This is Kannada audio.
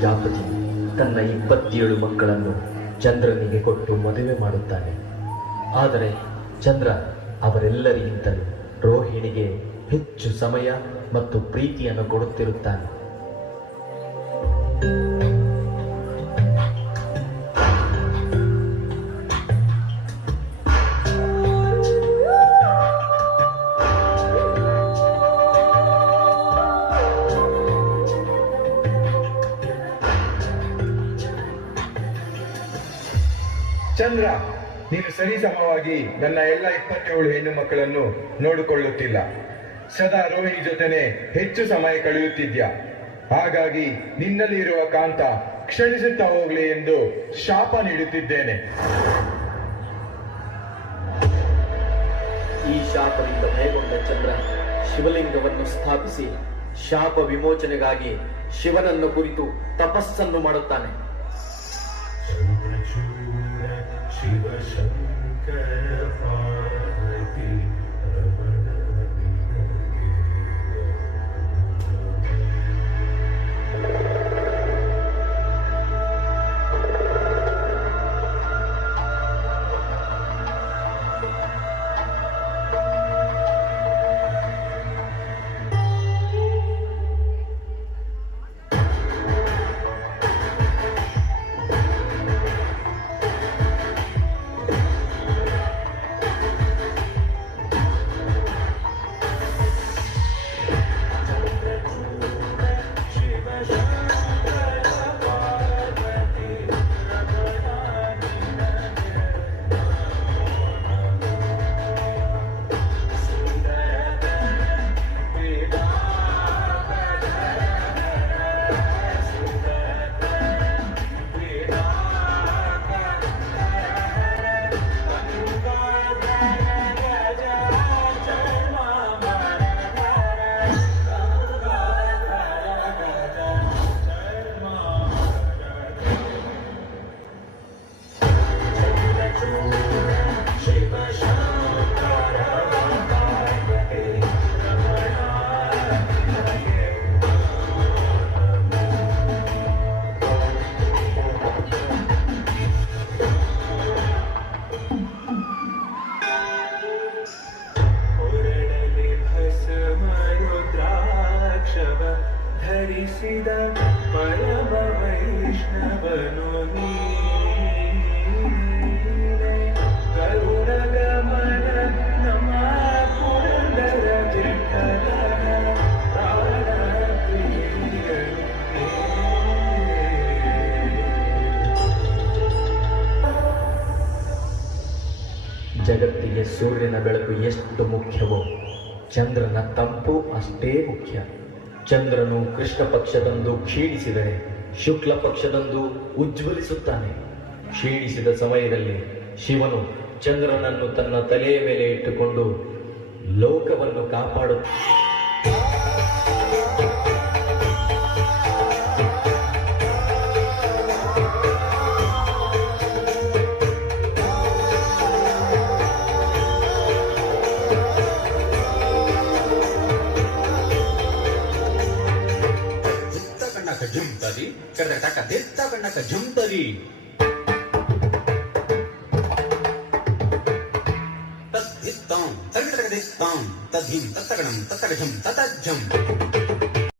ಪ್ರಜಾಪತಿ ತನ್ನ 27 ಮಕ್ಕಳನ್ನು ಚಂದ್ರನಿಗೆ ಕೊಟ್ಟು ಮದುವೆ ಮಾಡುತ್ತಾನೆ. ಆದರೆ ಚಂದ್ರ ಅವರೆಲ್ಲರಿಗಿಂತಲೂ ರೋಹಿಣಿಗೆ ಹೆಚ್ಚು ಸಮಯ ಮತ್ತು ಪ್ರೀತಿಯನ್ನು ಕೊಡುತ್ತಿರುತ್ತಾನೆ. ಚಂದ್ರ, ನೀನು ಸರಿಸಮವಾಗಿ ನನ್ನ ಎಲ್ಲ 27 ಹೆಣ್ಣು ಮಕ್ಕಳನ್ನು ನೋಡಿಕೊಳ್ಳುತ್ತಿಲ್ಲ. ಸದಾ ರೋಹಿಣಿ ಜೊತೆನೆ ಹೆಚ್ಚು ಸಮಯ ಕಳೆಯುತ್ತಿದ್ಯಾ. ಹಾಗಾಗಿ ನಿನ್ನಲ್ಲಿ ಇರುವ ಕಾಂತ ಕ್ಷಣಿಸುತ್ತಾ ಹೋಗ್ಲಿ ಎಂದು ಶಾಪ ನೀಡುತ್ತಿದ್ದೇನೆ. ಈ ಶಾಪದಿಂದ ಭಯಗೊಂಡ ಚಂದ್ರ ಶಿವಲಿಂಗವನ್ನು ಸ್ಥಾಪಿಸಿ ಶಾಪ ವಿಮೋಚನೆಗಾಗಿ ಶಿವನನ್ನು ಕುರಿತು ತಪಸ್ಸನ್ನು ಮಾಡುತ್ತಾನೆ. ಶಿವ ಶಂಕರ ಪಾರ್ವತಿ ರಮಣ ಧರಿಸಿದ ಪರಮ ವೈಷ್ಣವನು ನೀನೆ. ಕರುಣಗಮನ ನಮ ಪುರಂದರ ವಿಠಲನ ಪ್ರಾಣಪ್ರಿಯನು ಜಗತ್ತಿಗೆ ಸೂರ್ಯನ ಬೆಳಕು ಎಷ್ಟು ಮುಖ್ಯವೋ ಚಂದ್ರನ ತಂಪು ಅಷ್ಟೇ ಮುಖ್ಯ. ಚಂದ್ರನು ಕೃಷ್ಣ ಪಕ್ಷದಂದು ಕ್ಷೀಣಿಸಿದರೆ ಶುಕ್ಲ ಪಕ್ಷದಂದು ಉಜ್ವಲಿಸುತ್ತಾನೆ. ಕ್ಷೀಣಿಸಿದ ಸಮಯದಲ್ಲಿ ಶಿವನು ಚಂದ್ರನನ್ನು ತನ್ನ ತಲೆಯ ಮೇಲೆ ಇಟ್ಟುಕೊಂಡು ಲೋಕವನ್ನು ಕಾಪಾಡುತ್ತಾನೆ. ಜುಮ್ತರಿ ಕರೆದ ಟಕ ದಿತ್ತ ಕಣ್ಣಕ ಜುಮ್ತರಿ ತದ್ದಿತ್ತಾಂ ತರ್ಗಟಕ ದಿತ್ತಾಂ ತದ್ಹಿಂ ತತ್ತಗಣಂ ತತ್ತಗಜಂ ತತಜ್ಜಂ